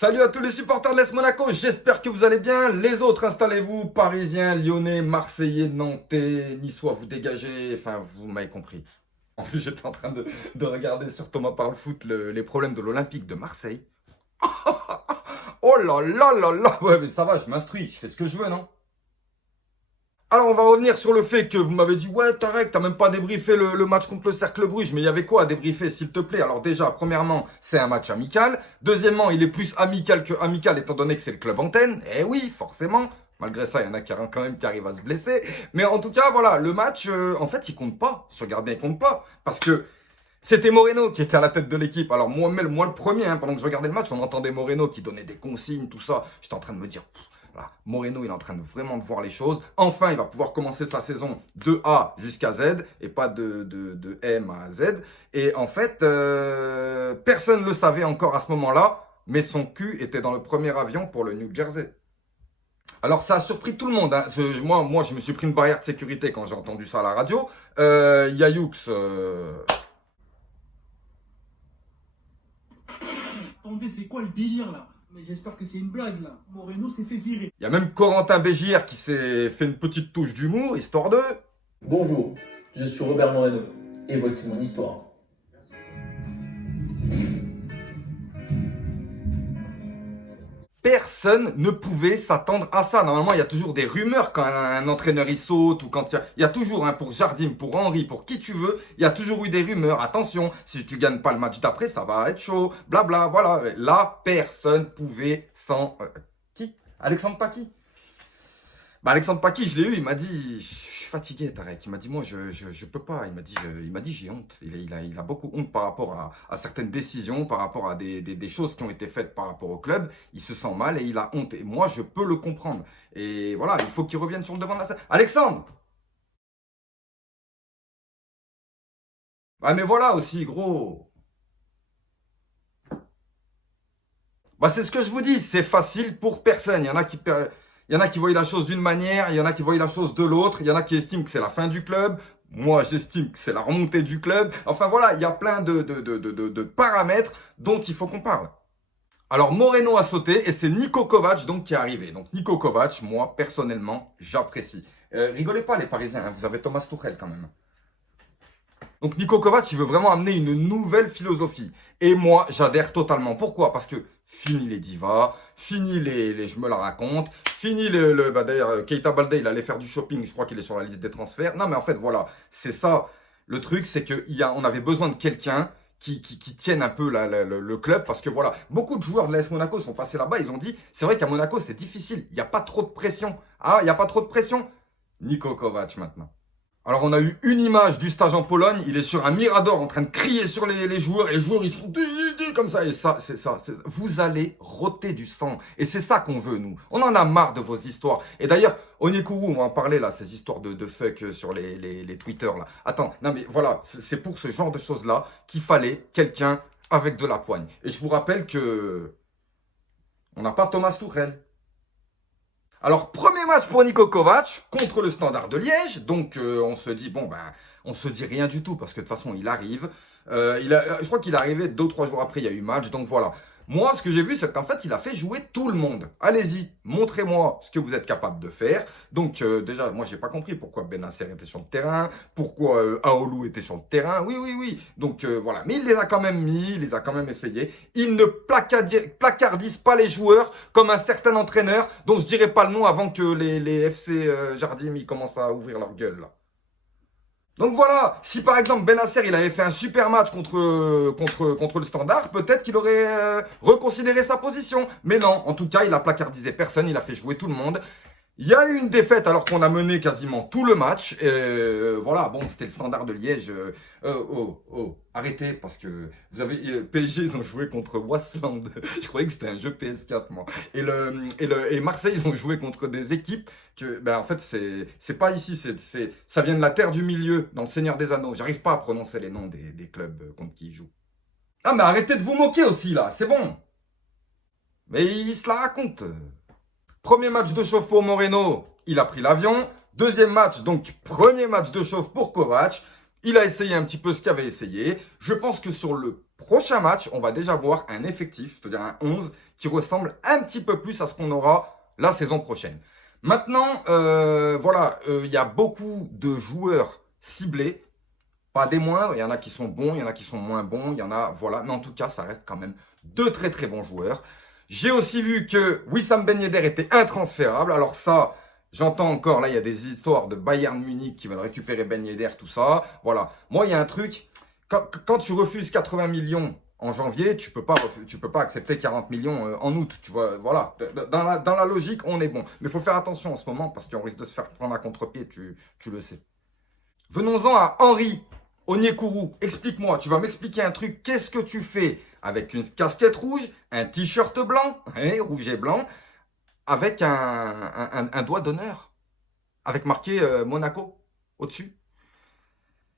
Salut à tous les supporters de l'AS Monaco, j'espère que vous allez bien. Les autres, installez-vous, Parisiens, Lyonnais, Marseillais, Nantais, Niçois, vous dégagez, enfin vous m'avez compris. En plus, j'étais en train de regarder sur Thomas Parle Foot les problèmes de l'Olympique de Marseille. Oh là là là là, ouais mais ça va, je m'instruis, je fais ce que je veux, non? Alors, on va revenir sur le fait que vous m'avez dit, ouais, Tarek, t'as même pas débriefé le match contre le Cercle Bruges, mais il y avait quoi à débriefer, s'il te plaît? Alors déjà, premièrement, c'est un match amical. Deuxièmement, il est plus amical que amical, étant donné que c'est le club antenne. Eh oui, forcément. Malgré ça, il y en a quand même qui arrivent à se blesser. Mais en tout cas, voilà, le match, en fait, il compte pas. Si tu regardes bien, il compte pas. Parce que c'était Moreno qui était à la tête de l'équipe. Alors moi le premier, hein, pendant que je regardais le match, on entendait Moreno qui donnait des consignes, tout ça. J'étais en train de me dire, voilà, Moreno, il est en train de vraiment de voir les choses. Enfin, il va pouvoir commencer sa saison de A jusqu'à Z et pas de M à Z. Et en fait, personne ne le savait encore à ce moment-là, mais son cul était dans le premier avion pour le New Jersey. Alors, ça a surpris tout le monde, hein. Moi, je me suis pris une barrière de sécurité quand j'ai entendu ça à la radio. Yayoux, Attendez, c'est quoi le délire là? Mais j'espère que c'est une blague là. Moreno s'est fait virer. il y a même Corentin Bégier qui s'est fait une petite touche d'humour, histoire de... Bonjour, je suis Robert Moreno et voici mon histoire. Personne ne pouvait s'attendre à ça. Normalement, il y a toujours des rumeurs quand un entraîneur il saute ou quand il y a toujours, hein, pour Jardim, pour Henry, pour qui tu veux, il y a toujours eu des rumeurs. Attention, si tu gagnes pas le match d'après, ça va être chaud. Blabla, voilà. Là, personne pouvait sans... qui? Alexandre Paki. Bah, Alexandre Paki, je l'ai eu, il m'a dit, je suis fatigué, Tarek. Il m'a dit, moi, je peux pas. Il m'a dit, j'ai honte. Il a beaucoup honte par rapport à certaines décisions, par rapport à des choses qui ont été faites par rapport au club. Il se sent mal et il a honte. Et moi, je peux le comprendre. Et voilà, il faut qu'il revienne sur le devant de la scène. Alexandre! Ah, mais voilà aussi, gros. Bah, c'est ce que je vous dis, c'est facile pour personne. Il y en a qui voient la chose d'une manière, il y en a qui voient la chose de l'autre, il y en a qui estiment que c'est la fin du club. Moi, j'estime que c'est la remontée du club. Enfin voilà, il y a plein de paramètres dont il faut qu'on parle. Alors Moreno a sauté et c'est Niko Kovac donc qui est arrivé. Donc Niko Kovac, moi personnellement, j'apprécie. Rigolez pas les Parisiens, hein, vous avez Thomas Tuchel quand même. Donc Niko Kovac, il veut vraiment amener une nouvelle philosophie. Et moi, j'adhère totalement. Pourquoi? Parce que fini les divas, fini les je me la raconte, fini bah d'ailleurs, Keita Baldé, il allait faire du shopping, je crois qu'il est sur la liste des transferts. Non mais en fait, voilà, c'est ça. Le truc, c'est qu'on avait besoin de quelqu'un qui tienne un peu le club. Parce que voilà, beaucoup de joueurs de l'AS Monaco sont passés là-bas, ils ont dit, c'est vrai qu'à Monaco, c'est difficile. Il n'y a pas trop de pression. Ah, il n'y a pas trop de pression? Niko Kovac maintenant. Alors, on a eu une image du stage en Pologne. Il est sur un mirador en train de crier sur les joueurs. Et les joueurs, ils sont comme ça. Et ça, c'est ça. Vous allez roter du sang. Et c'est ça qu'on veut, nous. On en a marre de vos histoires. Et d'ailleurs, Onyekuru, on va en parler, là, ces histoires de fuck sur les Twitter, là. Attends, non, mais voilà, c'est pour ce genre de choses-là qu'il fallait quelqu'un avec de la poigne. Et je vous rappelle que on n'a pas Thomas Tuchel. Alors, premier match pour Niko Kovac contre le Standard de Liège. Donc, on se dit, bon, ben, on se dit rien du tout parce que de toute façon, il arrive. Je crois qu'il est arrivé 2-3 jours après, il y a eu match. Donc, voilà. Moi, ce que j'ai vu, c'est qu'en fait, il a fait jouer tout le monde. Allez-y, montrez-moi ce que vous êtes capable de faire. Donc, déjà, moi, j'ai pas compris pourquoi Benasser était sur le terrain, pourquoi Aoulou était sur le terrain. Oui, oui, oui. Donc, voilà. Mais il les a quand même mis, il les a quand même essayés. Il ne placardise pas les joueurs comme un certain entraîneur dont je dirais pas le nom avant que les FC Jardim ils commencent à ouvrir leur gueule, là. Donc voilà, si par exemple Benasser il avait fait un super match contre le Standard, peut-être qu'il aurait reconsidéré sa position. Mais non, en tout cas, il a placardisé personne, il a fait jouer tout le monde. Il y a eu une défaite alors qu'on a mené quasiment tout le match. Voilà, bon, c'était le Standard de Liège. Arrêtez, parce que vous avez PSG, ils ont joué contre Wasland. Je croyais que c'était un jeu PS4, moi. Et Marseille, ils ont joué contre des équipes que, ben, en fait, c'est pas ici. Ça vient de la terre du milieu, dans le Seigneur des Anneaux. J'arrive pas à prononcer les noms des clubs contre qui ils jouent. Ah, mais arrêtez de vous moquer aussi, là, c'est bon. Mais il se la raconte. Premier match de chauffe pour Moreno, il a pris l'avion. Deuxième match, donc premier match de chauffe pour Kovac. Il a essayé un petit peu ce qu'il avait essayé. Je pense que sur le prochain match, on va déjà voir un effectif, c'est-à-dire un 11, qui ressemble un petit peu plus à ce qu'on aura la saison prochaine. Maintenant, voilà, il y a beaucoup de joueurs ciblés, pas des moindres. Il y en a qui sont bons, il y en a qui sont moins bons, il y en a, voilà. Mais en tout cas, ça reste quand même de très très bons joueurs. J'ai aussi vu que Wissam Ben Yedder était intransférable. Alors ça, j'entends encore, là, il y a des histoires de Bayern Munich qui veulent récupérer Ben Yedder, tout ça. Voilà. Moi, il y a un truc, quand tu refuses 80 millions en janvier, tu peux pas accepter 40 millions en août, tu vois, voilà. Dans la logique, on est bon. Mais il faut faire attention en ce moment parce qu'on risque de se faire prendre à contre-pied, tu le sais. Venons-en à Henri Onyekuru. Explique-moi, tu vas m'expliquer un truc. Qu'est-ce que tu fais avec une casquette rouge, un t-shirt blanc, rouge et blanc, avec un doigt d'honneur, avec marqué Monaco au-dessus?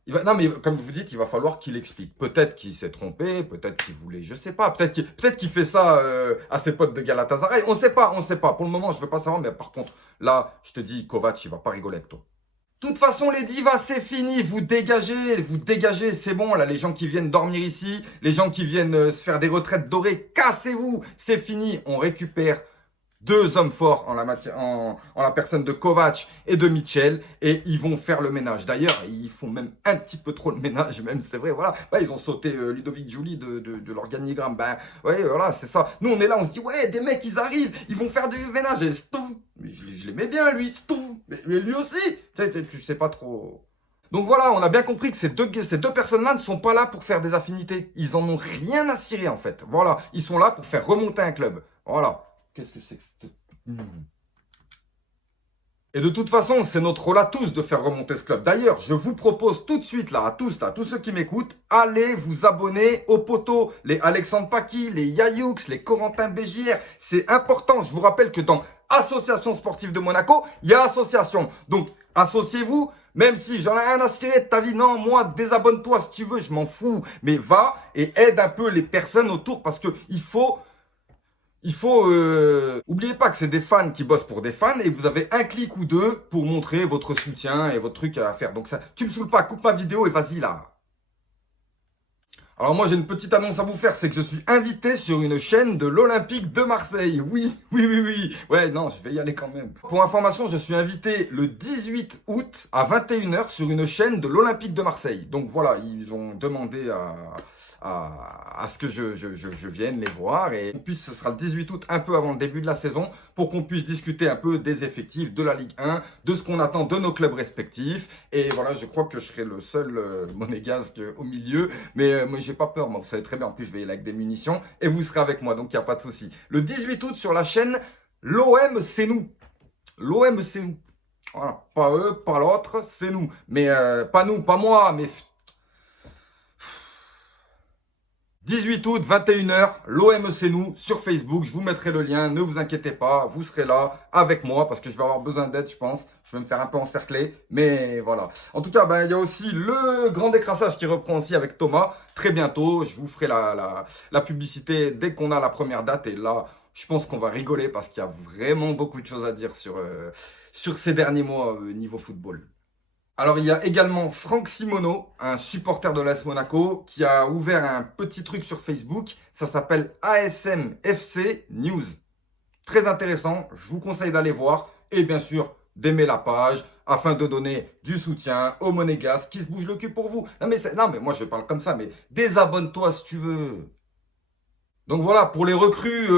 Non, mais comme vous dites, il va falloir qu'il explique. Peut-être qu'il s'est trompé, peut-être qu'il voulait, je sais pas. Peut-être qu'il fait ça à ses potes de Galatasaray. On sait pas, on sait pas. Pour le moment, je veux pas savoir. Mais par contre, là, je te dis, Kovac, il va pas rigoler avec toi. De toute façon, les divas, c'est fini. Vous dégagez, c'est bon. Là, les gens qui viennent dormir ici, les gens qui viennent se faire des retraites dorées, cassez-vous. C'est fini. On récupère deux hommes forts en la personne de Kovac et de Mitchell, et ils vont faire le ménage. D'ailleurs, ils font même un petit peu trop le ménage, même, c'est vrai, voilà. Bah, ils ont sauté Ludovic Giuli de l'organigramme. Ben, ouais, voilà, c'est ça. Nous, on est là, on se dit, ouais, des mecs, ils arrivent, ils vont faire du ménage, et stouf. Je l'aimais bien, lui, stouf. Mais lui aussi, tu sais pas trop. Donc voilà, on a bien compris que ces deux personnes-là ne sont pas là pour faire des affinités. Ils en ont rien à cirer, en fait. Voilà, ils sont là pour faire remonter un club. Voilà. Qu'est-ce que c'est que cette... Et de toute façon, c'est notre rôle à tous de faire remonter ce club. D'ailleurs, je vous propose tout de suite, là, à tous ceux qui m'écoutent, allez vous abonner aux poteaux. Les Alexandre Paqui, les Yayoux, les Corentin Bégière. C'est important. Je vous rappelle que dans Association Sportive de Monaco, il y a association. Donc, associez-vous, même si j'en ai rien à cirer de ta vie. Non, moi, désabonne-toi si tu veux, je m'en fous. Mais va et aide un peu les personnes autour parce que oubliez pas que c'est des fans qui bossent pour des fans et vous avez un clic ou deux pour montrer votre soutien et votre truc à faire. Donc ça, tu me saoules pas, coupe ma vidéo et vas-y là. Alors moi j'ai une petite annonce à vous faire, c'est que je suis invité sur une chaîne de l'Olympique de Marseille. Oui. Ouais, non, je vais y aller quand même. Pour information, je suis invité le 18 août à 21h sur une chaîne de l'Olympique de Marseille. Donc voilà, ils ont demandé à ce que je vienne les voir et ce sera le 18 août, un peu avant le début de la saison, pour qu'on puisse discuter un peu des effectifs de la Ligue 1, de ce qu'on attend de nos clubs respectifs. Et voilà, je crois que je serai le seul monégasque au milieu, mais moi j'ai pas peur, moi vous savez très bien, en plus je vais y aller avec des munitions et vous serez avec moi, donc il n'y a pas de souci. Le 18 août sur la chaîne l'OM c'est nous. L'OM c'est nous. Voilà, pas eux, pas l'autre, c'est nous. Mais pas nous, pas moi, mais 18 août, 21h, l'OM c'est nous sur Facebook. Je vous mettrai le lien, ne vous inquiétez pas, vous serez là avec moi parce que je vais avoir besoin d'aide, je pense. Je vais me faire un peu encercler, mais voilà. En tout cas, il y a aussi le grand décrassage qui reprend aussi avec Thomas. Très bientôt, je vous ferai la publicité dès qu'on a la première date. Et là, je pense qu'on va rigoler parce qu'il y a vraiment beaucoup de choses à dire sur ces derniers mois niveau football. Alors, il y a également Franck Simoneau, un supporter de l'AS Monaco, qui a ouvert un petit truc sur Facebook. Ça s'appelle ASM FC News. Très intéressant, je vous conseille d'aller voir. Et bien sûr, d'aimer la page afin de donner du soutien aux Monégasques qui se bougent le cul pour vous. Non, mais moi, je parle comme ça, mais désabonne-toi si tu veux. Donc voilà, pour les recrues,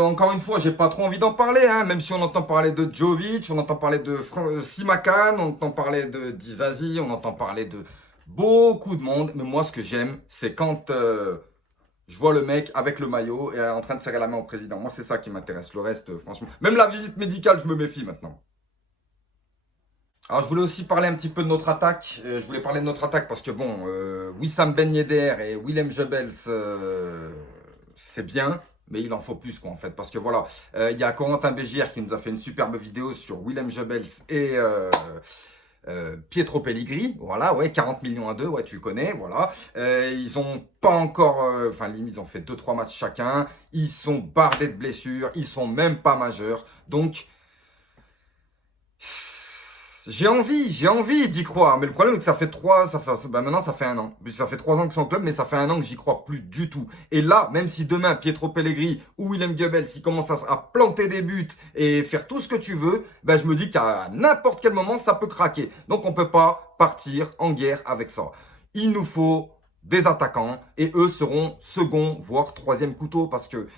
encore une fois, j'ai pas trop envie d'en parler, hein, même si on entend parler de Jovic, on entend parler de Simakan, on entend parler de Dizazi, on entend parler de beaucoup de monde. Mais moi, ce que j'aime, c'est quand je vois le mec avec le maillot et en train de serrer la main au président. Moi, c'est ça qui m'intéresse. Le reste, franchement, même la visite médicale, je me méfie maintenant. Alors, je voulais aussi parler un petit peu de notre attaque. Je voulais parler de notre attaque parce que, bon, Wissam Ben Yedder et Willem Jebels, c'est bien, mais il en faut plus, quoi, en fait. Parce que, voilà, il y a Corentin Bégière qui nous a fait une superbe vidéo sur Willem Jebels et Pietro Pellegrini. Voilà, ouais, 40 millions à deux, ouais, tu connais, voilà. Ils ont pas encore, limite, ils ont fait 2-3 matchs chacun. Ils sont bardés de blessures, ils sont même pas majeurs. Donc, J'ai envie d'y croire. Mais le problème, c'est que maintenant, ça fait 1 an. Ça fait 3 ans que je suis en club, mais ça fait 1 an que j'y crois plus du tout. Et là, même si demain, Pietro Pellegrini ou William Goebbels, ils commencent à planter des buts et faire tout ce que tu veux, ben, je me dis qu'à n'importe quel moment, ça peut craquer. Donc, on peut pas partir en guerre avec ça. Il nous faut des attaquants et eux seront second, voire troisième couteau parce que,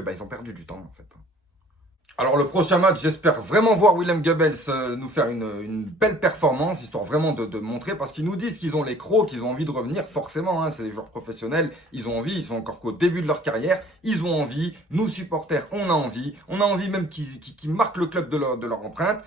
ben, ils ont perdu du temps, en fait. Alors le prochain match, j'espère vraiment voir William Goebbels nous faire une belle performance, histoire vraiment de montrer, parce qu'ils nous disent qu'ils ont les crocs, qu'ils ont envie de revenir, forcément, hein, c'est des joueurs professionnels, ils ont envie, ils sont encore qu'au début de leur carrière, ils ont envie, nous supporters, on a envie même qu'ils marquent le club de leur empreinte.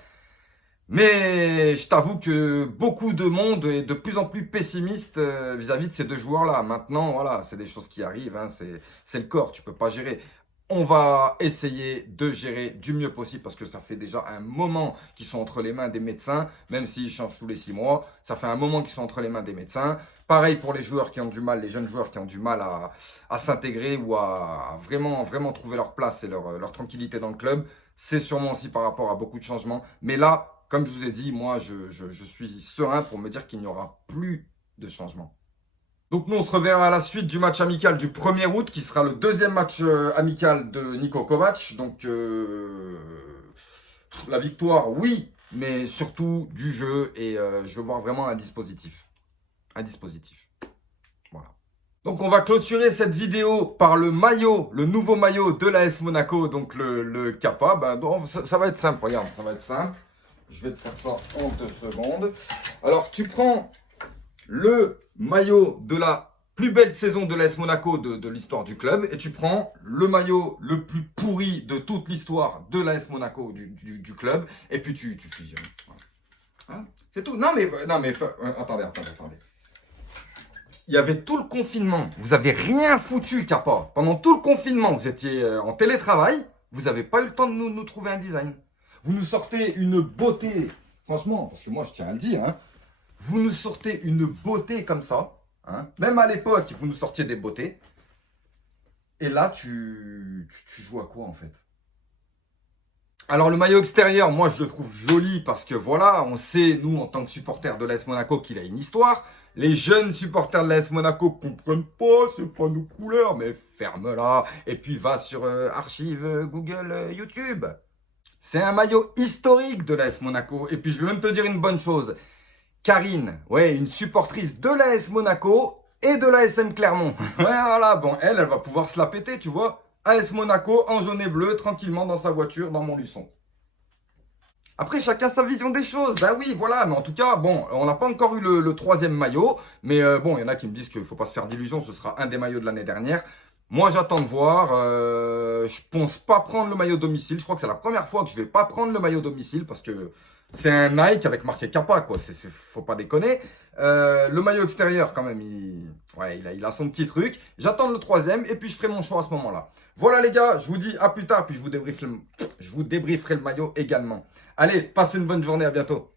Mais je t'avoue que beaucoup de monde est de plus en plus pessimiste vis-à-vis de ces deux joueurs-là. Maintenant, voilà, c'est des choses qui arrivent, hein, c'est le corps, tu peux pas gérer. On va essayer de gérer du mieux possible parce que ça fait déjà un moment qu'ils sont entre les mains des médecins, même s'ils changent tous les 6 mois. Ça fait un moment qu'ils sont entre les mains des médecins. Pareil pour les joueurs qui ont du mal, les jeunes joueurs qui ont du mal à s'intégrer ou à vraiment trouver leur place et leur tranquillité dans le club. C'est sûrement aussi par rapport à beaucoup de changements. Mais là, comme je vous ai dit, moi, je suis serein pour me dire qu'il n'y aura plus de changements. Donc nous, on se reverra à la suite du match amical du 1er août, qui sera le deuxième match amical de Niko Kovac. Donc la victoire, oui, mais surtout du jeu. Et je veux voir vraiment un dispositif. Un dispositif. Voilà. Donc on va clôturer cette vidéo par le maillot, le nouveau maillot de l'AS Monaco, donc le Kappa. Ben, bon, ça va être simple, regarde, ça va être simple. Je vais te faire ça en 2 secondes. Alors tu prends le maillot de la plus belle saison de l'AS Monaco de l'histoire du club et tu prends le maillot le plus pourri de toute l'histoire de l'AS Monaco du club et puis tu fusionnes. Voilà. Hein, c'est tout. Non mais attendez. Il y avait tout le confinement. Vous avez rien foutu, Kappa. Pendant tout le confinement, vous étiez en télétravail. Vous n'avez pas eu le temps de nous trouver un design. Vous nous sortez une beauté. Franchement, parce que moi, je tiens à le dire, hein. Vous nous sortez une beauté comme ça. Hein. Même à l'époque, vous nous sortiez des beautés. Et là, tu joues à quoi en fait? Alors le maillot extérieur, moi je le trouve joli parce que voilà, on sait, nous en tant que supporters de l'AS Monaco, qu'il a une histoire. Les jeunes supporters de l'AS Monaco comprennent pas, c'est pas nos couleurs, mais ferme-la. Et puis va sur archive Google, YouTube. C'est un maillot historique de l'AS Monaco. Et puis je vais même te dire une bonne chose. Karine, ouais, une supportrice de l'AS Monaco et de l'ASM Clermont. Ouais, voilà, bon, elle va pouvoir se la péter, tu vois. AS Monaco en jaune et bleu, tranquillement dans sa voiture, dans Montluçon. Après, chacun sa vision des choses. Ben oui, voilà, mais en tout cas, bon, on n'a pas encore eu le 3e maillot. Mais bon, il y en a qui me disent qu'il ne faut pas se faire d'illusions, ce sera un des maillots de l'année dernière. Moi, j'attends de voir. Je pense pas prendre le maillot domicile. Je crois que c'est la première fois que je vais pas prendre le maillot domicile parce que c'est un Nike avec marqué Kappa, quoi. Faut pas déconner. Le maillot extérieur, quand même, il a son petit truc. J'attends le 3e et puis je ferai mon choix à ce moment-là. Voilà les gars, je vous dis à plus tard, puis je vous débrieferai le maillot également. Allez, passez une bonne journée, à bientôt.